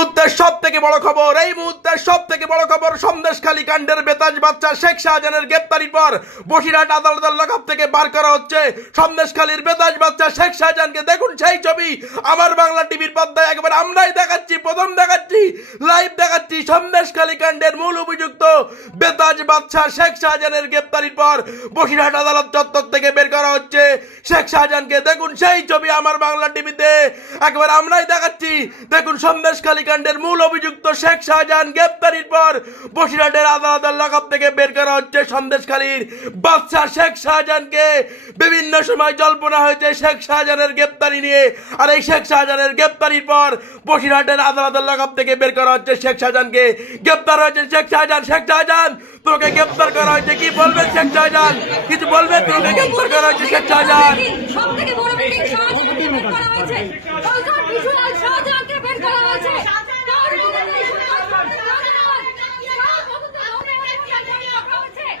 মুহূর্তের সব থেকে বড় খবর, এই মুহূর্তের সব থেকে বড় খবর সন্দেশখালী কাণ্ডের বেতাজ বাচ্চা শেখ শাহজাহানের গ্রেপ্তারির পর বসিরহাট আদালতের লকআপ থেকে বার করা হচ্ছে। সন্দেশখালীর বেতাজ বাচ্চা শেখ শাহজাহানকে দেখুন সেই ছবি। আমার বাংলা টিভির পর্দায় একবার আমরাই দেখাচ্ছি, প্রথম দেখাচ্ছি, লাইভ দেখাচ্ছি সন্দেশখালী কাণ্ডের মূল অভিযুক্ত বেতাজ বাচ্চা শেখ শাহজাহানের গ্রেপ্তারির পর বসিরহাট আদালত চত্বর থেকে বের করা হচ্ছে। শেখ শাহজাহানকে দেখুন সেই ছবি আমার বাংলা টিভিতে। একবার আমরাই দেখাচ্ছি। দেখুন সন্দেশখালী কাণ্ডের মূল অভিযুক্ত শেখ শাহজাহান গ্রেপ্তারির পর বসিরহাটের আদালতের লাগাব থেকে বের করা হচ্ছে সন্দেশখালীর বাদশাহ শেখ শাহজাহানকে। বিভিন্ন সময় জল্পনা হয়েছে শেখ শাহজাহানের গ্রেপ্তারি নিয়ে। আর এই শেখ শাহজাহানের গ্রেপ্তারির পর বসিরহাটের আদালতের লাগাব থেকে বের করা হচ্ছে শেখ শাহজাহানকে। গ্রেপ্তার হয়েছে শেখ শাহজাহান শেখ শাহজাহান, তোকে গ্রেপ্তার করা হয়েছে। কি বলবেন শেখ শাহজাহান? কিছু বলবেন? তোকে গ্রেপ্তার করা হয়েছে শেখ শাহজাহান। সব থেকে বড় মিটিং করা হয়েছে। বিশাল শাহজাহানকে বের করা